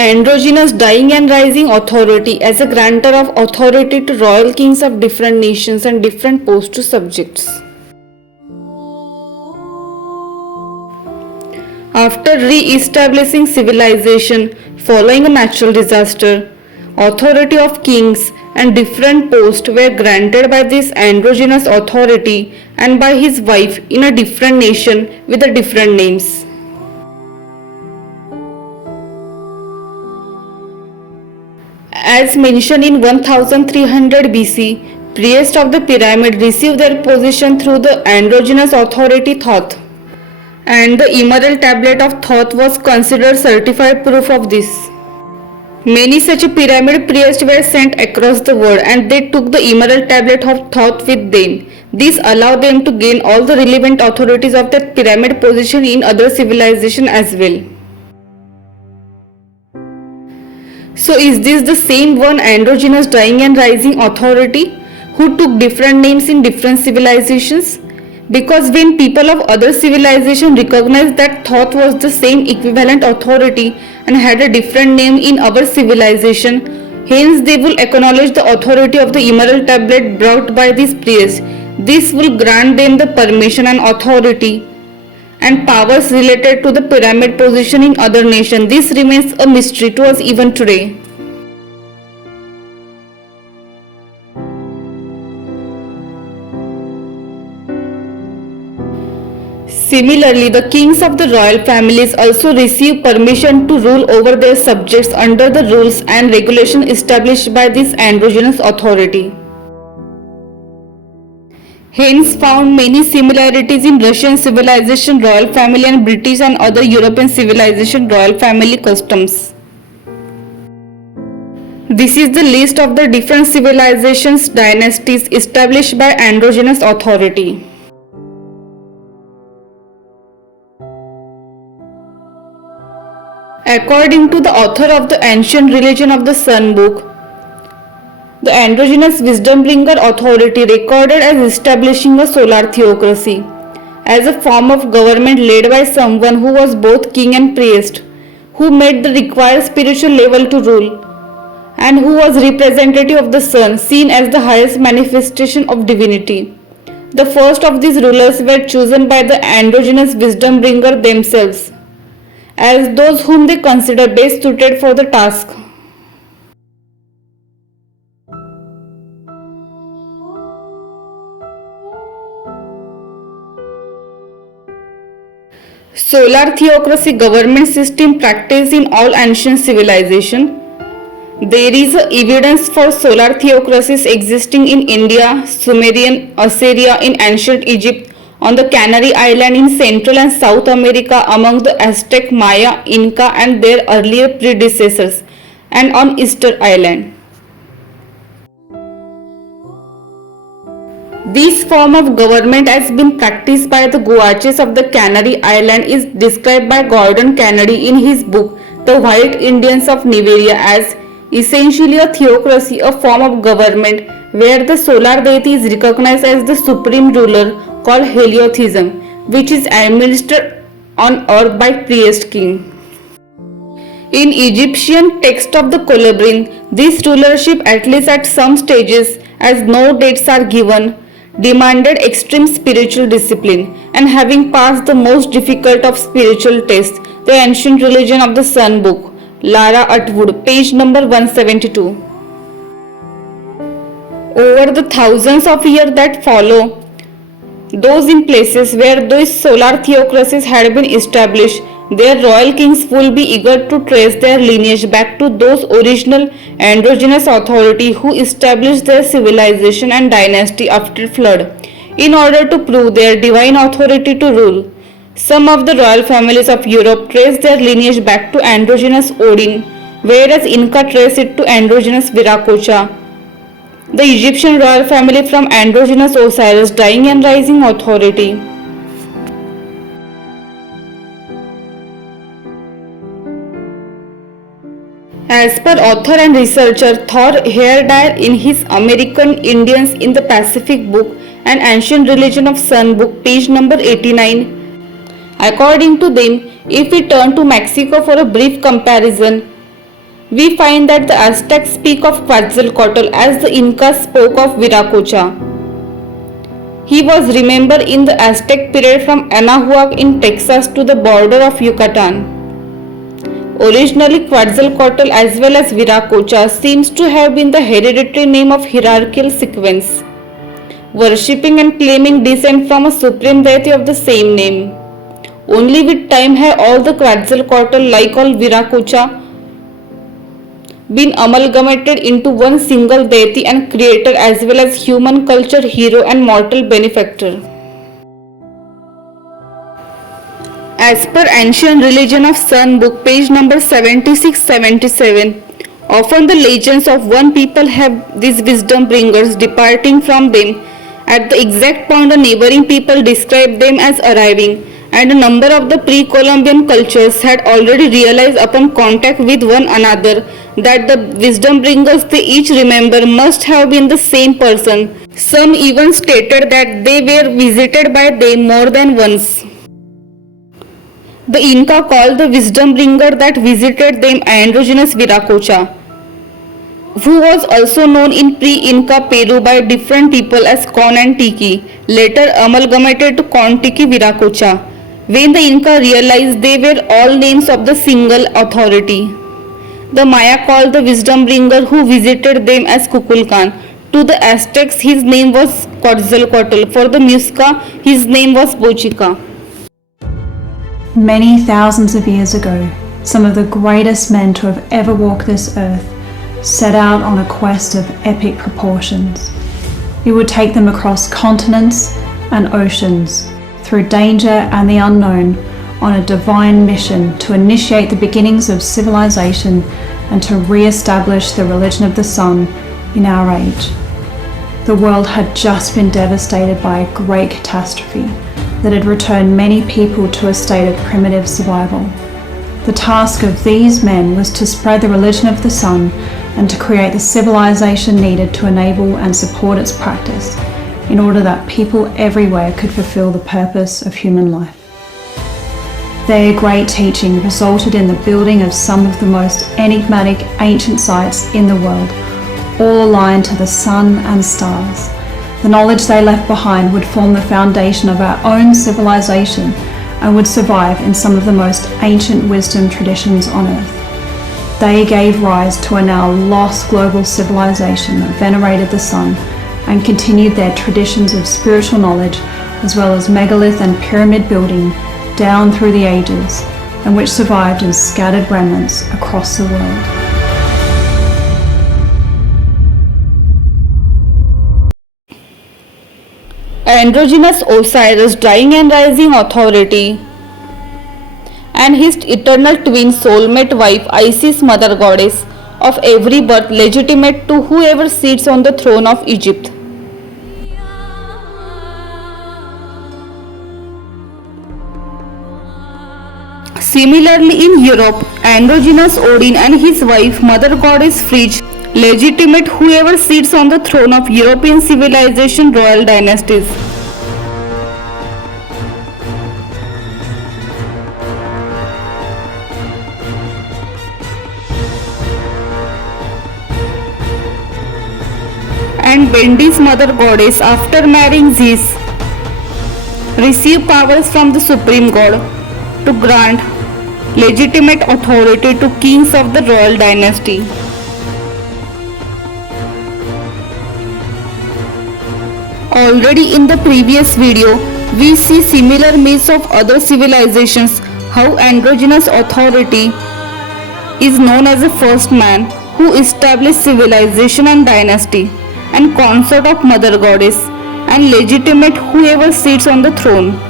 Androgynous dying and rising authority as a grantor of authority to royal kings of different nations and different posts to subjects. After re-establishing civilization following a natural disaster, authority of kings and different posts were granted by this androgynous authority and by his wife in a different nation with a different names. As mentioned in 1300 BC, priests of the pyramid received their position through the androgynous authority Thoth, and the emerald tablet of Thoth was considered certified proof of this. Many such pyramid priests were sent across the world and they took the emerald tablet of Thoth with them. This allowed them to gain all the relevant authorities of that pyramid position in other civilizations as well. So is this the same one androgynous dying and rising authority who took different names in different civilizations? Because when people of other civilizations recognized that Thoth was the same equivalent authority and had a different name in our civilization, hence they will acknowledge the authority of the emerald tablet brought by these priests. This will grant them the permission and authority and powers related to the pyramid position in other nations. This remains a mystery to us even today. Similarly, the kings of the royal families also receive permission to rule over their subjects under the rules and regulations established by this androgynous authority. Hence found many similarities in Russian civilization royal family and British and other European civilization royal family customs. This is the list of the different civilizations dynasties established by androgynous authority. According to the author of the ancient religion of the Sun book, the androgynous wisdom bringer authority recorded as establishing a solar theocracy as a form of government led by someone who was both king and priest, who met the required spiritual level to rule, and who was representative of the sun, seen as the highest manifestation of divinity. The first of these rulers were chosen by the androgynous wisdom bringer themselves as those whom they consider best suited for the task. Solar theocracy government system practiced in all ancient civilization. There is evidence for solar theocracies existing in India, Sumerian, Assyria, in ancient Egypt, on the Canary Island in Central and South America among the Aztec, Maya, Inca and their earlier predecessors, and on Easter Island. This form of government has been practiced by the Guaches of the Canary Island is described by Gordon Kennedy in his book The White Indians of Nigeria as essentially a theocracy, a form of government where the solar deity is recognized as the supreme ruler called heliotheism, which is administered on earth by priest king. In Egyptian text of the Colobrian, this rulership, at least at some stages, as no dates are given, demanded extreme spiritual discipline, and having passed the most difficult of spiritual tests, the ancient religion of the Sun book, Lara Atwood, page number 172. Over the thousands of years that follow, those in places where those solar theocracies had been established, their royal kings will be eager to trace their lineage back to those original androgynous authority who established their civilization and dynasty after flood, in order to prove their divine authority to rule. Some of the royal families of Europe trace their lineage back to androgynous Odin, whereas Inca trace it to androgynous Viracocha. The Egyptian royal family from androgynous Osiris, dying and rising authority. As per author and researcher Thor Heyerdahl in his American Indians in the Pacific book and Ancient Religion of Sun book, page number 89, according to them, if we turn to Mexico for a brief comparison, We find that the Aztecs speak of Quetzalcoatl as the Incas spoke of Viracocha. He was remembered in the Aztec period from Anahuac in Texas to the border of Yucatan. Originally, Quetzalcoatl as well as Viracocha seems to have been the hereditary name of hierarchical sequence, worshipping and claiming descent from a supreme deity of the same name. Only with time have all the Quetzalcoatl, like all Viracocha, been amalgamated into one single deity and creator as well as human culture hero and mortal benefactor. As per Ancient Religion of Sun book, page number 76-77, often the legends of one people have these wisdom bringers departing from them at the exact point the neighboring people describe them as arriving, and a number of the pre-Columbian cultures had already realized upon contact with one another that the wisdom bringers they each remember must have been the same person. Some even stated that they were visited by them more than once. The Inca called the wisdom bringer that visited them Androgynous Viracocha, who was also known in pre-Inca Peru by different people as Con and Tiki, later amalgamated to Con Tiki Viracocha, when the Inca realized they were all names of the single authority. The Maya called the wisdom bringer who visited them as Kukulkan. To the Aztecs his name was Quetzalcoatl, for the Muisca his name was Bochica. Many thousands of years ago, some of the greatest men to have ever walked this earth set out on a quest of epic proportions. It would take them across continents and oceans, through danger and the unknown, on a divine mission to initiate the beginnings of civilization and to re-establish the religion of the sun in our age. The world had just been devastated by a great catastrophe that had returned many people to a state of primitive survival. The task of these men was to spread the religion of the sun and to create the civilization needed to enable and support its practice, in order that people everywhere could fulfill the purpose of human life. Their great teaching resulted in the building of some of the most enigmatic ancient sites in the world, all aligned to the sun and stars. The knowledge they left behind would form the foundation of our own civilization and would survive in some of the most ancient wisdom traditions on earth. They gave rise to a now lost global civilization that venerated the sun and continued their traditions of spiritual knowledge as well as megalith and pyramid building down through the ages, and which survived in scattered remnants across the world. Androgynous Osiris, dying and rising authority, and his eternal twin soulmate wife Isis, mother goddess of every birth, legitimate to whoever sits on the throne of Egypt. Similarly, in Europe, Androgynous Odin and his wife, mother goddess Frigg, legitimate whoever sits on the throne of European civilization royal dynasties. And Bendi's mother goddess, after marrying Zeus, received powers from the supreme god to grant legitimate authority to kings of the royal dynasty. Already in the previous video, we see similar myths of other civilizations, how androgynous authority is known as the first man who established civilization and dynasty, and consort of mother goddess, and legitimate whoever sits on the throne.